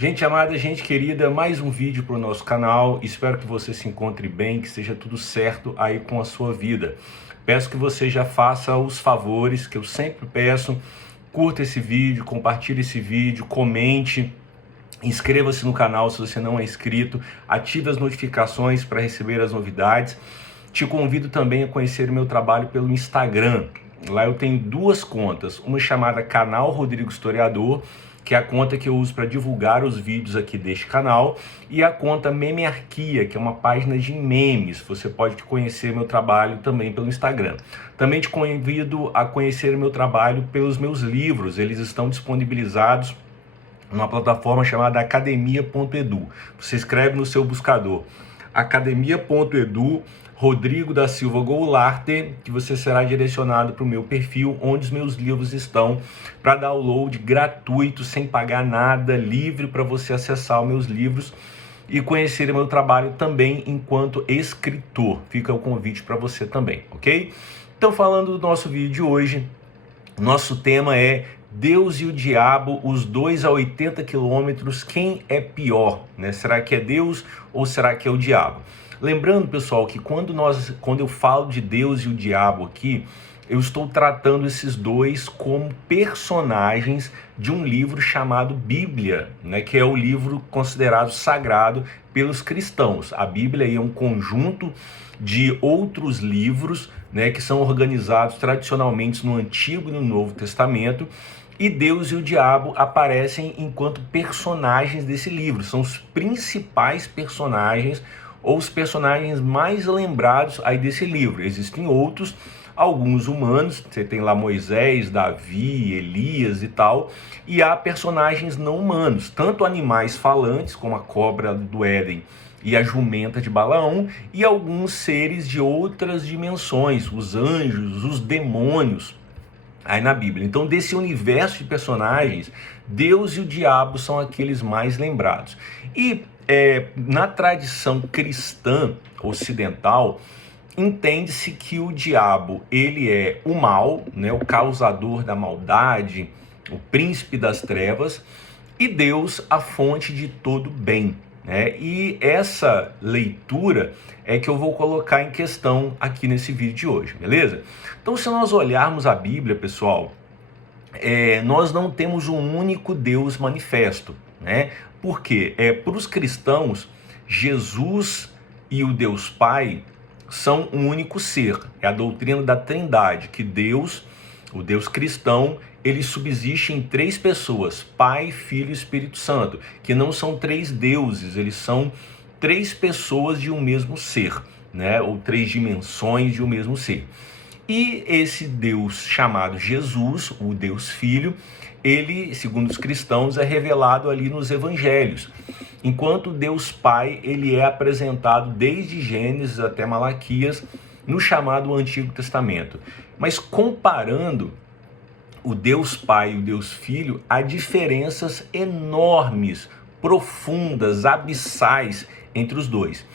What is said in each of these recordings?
Gente amada, gente querida, mais um vídeo para o nosso canal. Espero que você se encontre bem, que esteja tudo certo aí com a sua vida. Peço que você já faça os favores que eu sempre peço. Curta esse vídeo, compartilhe esse vídeo, comente. Inscreva-se no canal se você não é inscrito. Ative as notificações para receber as novidades. Te convido também a conhecer o meu trabalho pelo Instagram. Lá eu tenho duas contas, uma chamada Canal Rodrigo Historiador, que é a conta que eu uso para divulgar os vídeos aqui deste canal, e a conta Memearquia, que é uma página de memes. Você pode conhecer meu trabalho também pelo Instagram. Também te convido a conhecer o meu trabalho pelos meus livros. Eles estão disponibilizados numa plataforma chamada academia.edu. Você escreve no seu buscador academia.edu Rodrigo da Silva Goulart, que você será direcionado para o meu perfil, onde os meus livros estão para download gratuito, sem pagar nada, livre para você acessar os meus livros e conhecer o meu trabalho também enquanto escritor. Fica o convite para você também, ok? Então, falando do nosso vídeo de hoje, nosso tema é Deus e o Diabo, os dois a 80 quilômetros, quem é pior, né? Será que é Deus ou será que é o diabo? Lembrando, pessoal, que quando eu falo de Deus e o diabo aqui, eu estou tratando esses dois como personagens de um livro chamado Bíblia, né, que é o livro considerado sagrado pelos cristãos. A Bíblia é um conjunto de outros livros, né, que são organizados tradicionalmente no Antigo e no Novo Testamento, e Deus e o diabo aparecem enquanto personagens desse livro. São os principais personagens ou os personagens mais lembrados aí desse livro. Existem outros, alguns humanos, você tem lá Moisés, Davi, Elias e tal, e há personagens não humanos, tanto animais falantes, como a cobra do Éden e a jumenta de Balaão, e alguns seres de outras dimensões, os anjos, os demônios, aí na Bíblia. Então, desse universo de personagens, Deus e o diabo são aqueles mais lembrados. E na tradição cristã ocidental, entende-se que o diabo, ele é o mal, né, o causador da maldade, o príncipe das trevas, e Deus a fonte de todo bem, né? E essa leitura é que eu vou colocar em questão aqui nesse vídeo de hoje, beleza? Então, se nós olharmos a Bíblia, pessoal, nós não temos um único Deus manifesto, né? Porque para os cristãos, Jesus e o Deus Pai são um único ser. É a doutrina da Trindade, que Deus, o Deus cristão, ele subsiste em três pessoas, Pai, Filho e Espírito Santo, que não são três deuses, eles são três pessoas de um mesmo ser, né? Ou três dimensões de um mesmo ser. E esse Deus chamado Jesus, o Deus Filho, ele, segundo os cristãos, é revelado ali nos evangelhos. Enquanto Deus Pai, ele é apresentado desde Gênesis até Malaquias, no chamado Antigo Testamento. Mas comparando o Deus Pai e o Deus Filho, há diferenças enormes, profundas, abissais entre os dois.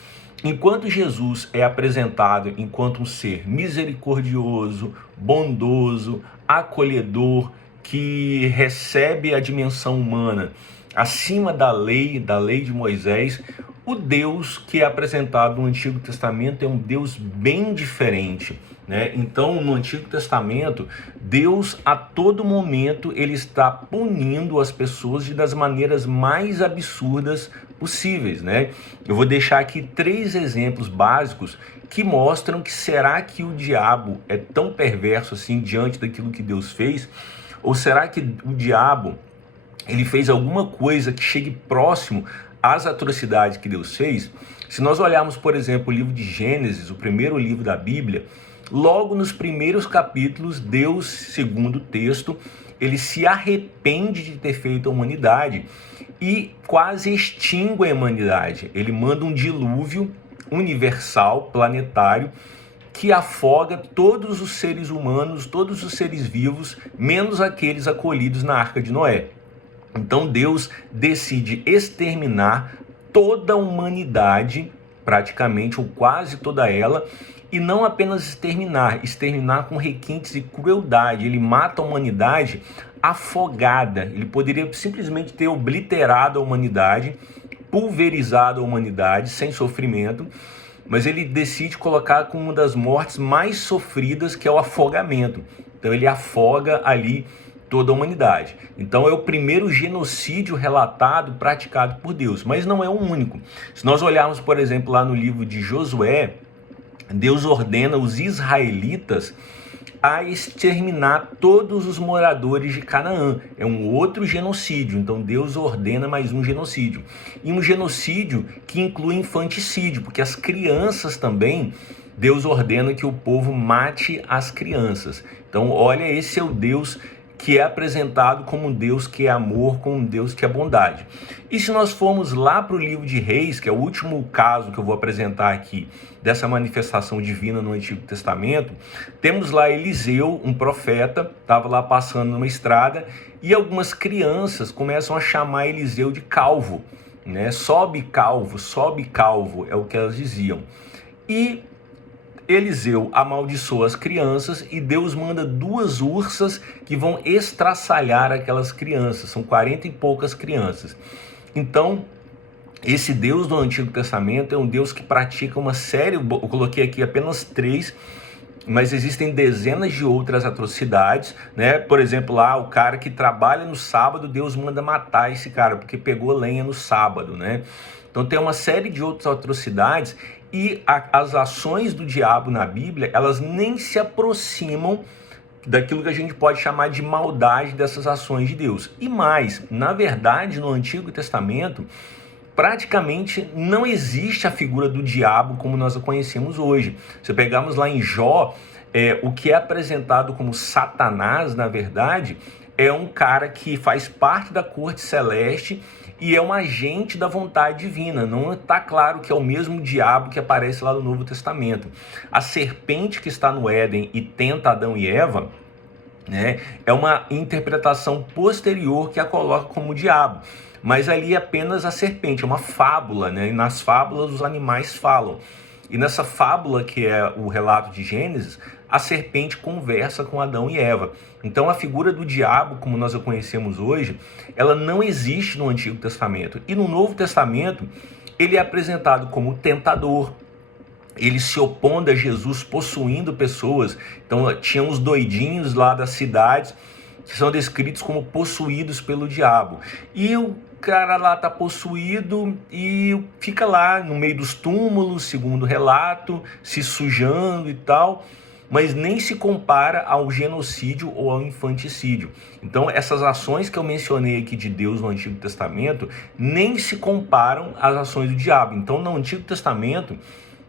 Enquanto Jesus é apresentado enquanto um ser misericordioso, bondoso, acolhedor, que recebe a dimensão humana acima da lei de Moisés, o Deus que é apresentado no Antigo Testamento é um Deus bem diferente, né? Então, no Antigo Testamento, Deus a todo momento ele está punindo as pessoas das maneiras mais absurdas possíveis, né? Eu vou deixar aqui 3 exemplos básicos que mostram que será que o diabo é tão perverso assim diante daquilo que Deus fez? Ou será que o diabo ele fez alguma coisa que chegue próximo às atrocidades que Deus fez? Se nós olharmos, por exemplo, o livro de Gênesis, o primeiro livro da Bíblia, logo nos primeiros capítulos, Deus, segundo o texto, ele se arrepende de ter feito a humanidade e quase extingue a humanidade. Ele manda um dilúvio universal, planetário, que afoga todos os seres humanos, todos os seres vivos, menos aqueles acolhidos na Arca de Noé. Então Deus decide exterminar toda a humanidade, praticamente, ou quase toda ela, e não apenas exterminar com requintes e crueldade. Ele mata a humanidade afogada. Ele poderia simplesmente ter obliterado a humanidade, pulverizado a humanidade sem sofrimento, mas ele decide colocar como uma das mortes mais sofridas, que é o afogamento. Então ele afoga ali toda a humanidade. Então é o primeiro genocídio relatado, praticado por Deus, mas não é o único. Se nós olharmos, por exemplo, lá no livro de Josué, Deus ordena os israelitas a exterminar todos os moradores de Canaã. É um outro genocídio. Então Deus ordena mais um genocídio. E um genocídio que inclui infanticídio, porque as crianças também, Deus ordena que o povo mate as crianças. Então olha, esse é o Deus que é apresentado como um Deus que é amor, como um Deus que é bondade. E se nós formos lá para o livro de Reis, que é o último caso que eu vou apresentar aqui, dessa manifestação divina no Antigo Testamento, temos lá Eliseu, um profeta, estava lá passando numa estrada, e algumas crianças começam a chamar Eliseu de calvo, né? Sobe calvo, é o que elas diziam. E Eliseu amaldiçoa as crianças e Deus manda 2 ursas que vão estraçalhar aquelas crianças. São 40 e poucas crianças. Então, esse Deus do Antigo Testamento é um Deus que pratica uma série, eu coloquei aqui apenas 3, mas existem dezenas de outras atrocidades, né? Por exemplo, lá o cara que trabalha no sábado, Deus manda matar esse cara, porque pegou lenha no sábado, né? Então tem uma série de outras atrocidades e as ações do diabo na Bíblia, elas nem se aproximam daquilo que a gente pode chamar de maldade dessas ações de Deus. E mais, na verdade, no Antigo Testamento, praticamente não existe a figura do diabo como nós a conhecemos hoje. Se pegarmos lá em Jó, o que é apresentado como Satanás, na verdade, é um cara que faz parte da corte celeste e é um agente da vontade divina. Não está claro que é o mesmo diabo que aparece lá no Novo Testamento. A serpente que está no Éden e tenta Adão e Eva, né, é uma interpretação posterior que a coloca como diabo. Mas ali é apenas a serpente, é uma fábula, né? E nas fábulas os animais falam. E nessa fábula, que é o relato de Gênesis, a serpente conversa com Adão e Eva. Então a figura do diabo, como nós a conhecemos hoje, ela não existe no Antigo Testamento. E no Novo Testamento, ele é apresentado como tentador. Ele se opondo a Jesus, possuindo pessoas. Então tinham os doidinhos lá das cidades, que são descritos como possuídos pelo diabo. E o cara lá está possuído e fica lá no meio dos túmulos, segundo o relato, se sujando e tal, mas nem se compara ao genocídio ou ao infanticídio. Então essas ações que eu mencionei aqui de Deus no Antigo Testamento nem se comparam às ações do diabo. Então no Antigo Testamento,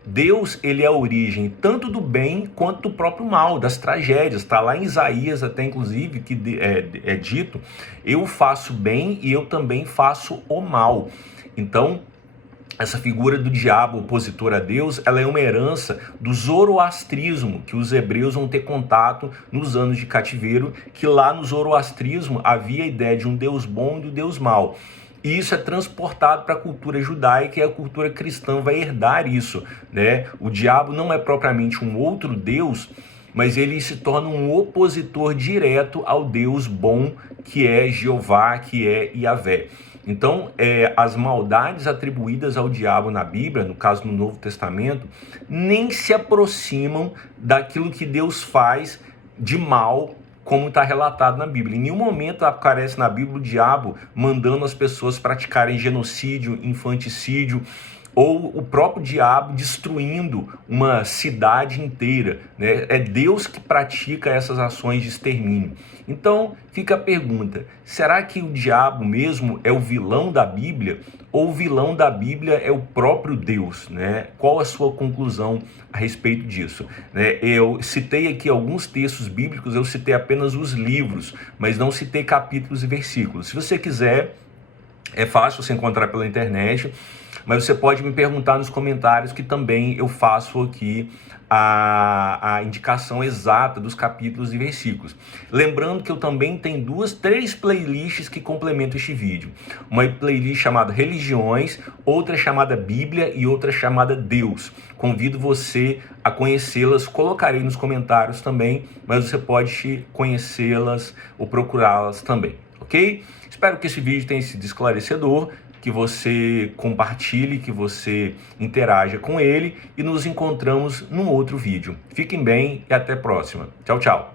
Deus, ele é a origem tanto do bem quanto do próprio mal, das tragédias. Está lá em Isaías até, inclusive, que é dito: eu faço bem e eu também faço o mal. Então, essa figura do diabo opositor a Deus, ela é uma herança do zoroastrismo, que os hebreus vão ter contato nos anos de cativeiro, que lá no zoroastrismo havia a ideia de um Deus bom e do Deus mau. E isso é transportado para a cultura judaica e a cultura cristã vai herdar isso, né? O diabo não é propriamente um outro Deus, mas ele se torna um opositor direto ao Deus bom, que é Jeová, que é Yahvé. Então, as maldades atribuídas ao diabo na Bíblia, no caso no Novo Testamento, nem se aproximam daquilo que Deus faz de mal, como está relatado na Bíblia. Em nenhum momento aparece na Bíblia o diabo mandando as pessoas praticarem genocídio, infanticídio, ou o próprio diabo destruindo uma cidade inteira, né? É Deus que pratica essas ações de extermínio. Então fica a pergunta: será que o diabo mesmo é o vilão da Bíblia? Ou o vilão da Bíblia é o próprio Deus, né? Qual a sua conclusão a respeito disso? Eu citei aqui alguns textos bíblicos, eu citei apenas os livros, mas não citei capítulos e versículos. Se você quiser, é fácil você encontrar pela internet. mas você pode me perguntar nos comentários que também eu faço aqui a indicação exata dos capítulos e versículos. Lembrando que eu também tenho três playlists que complementam este vídeo. Uma playlist chamada Religiões, outra chamada Bíblia e outra chamada Deus. Convido você a conhecê-las, colocarei nos comentários também, mas você pode conhecê-las ou procurá-las também, ok? Espero que esse vídeo tenha sido esclarecedor, que você compartilhe, que você interaja com ele e nos encontramos num outro vídeo. Fiquem bem e até a próxima. Tchau, tchau.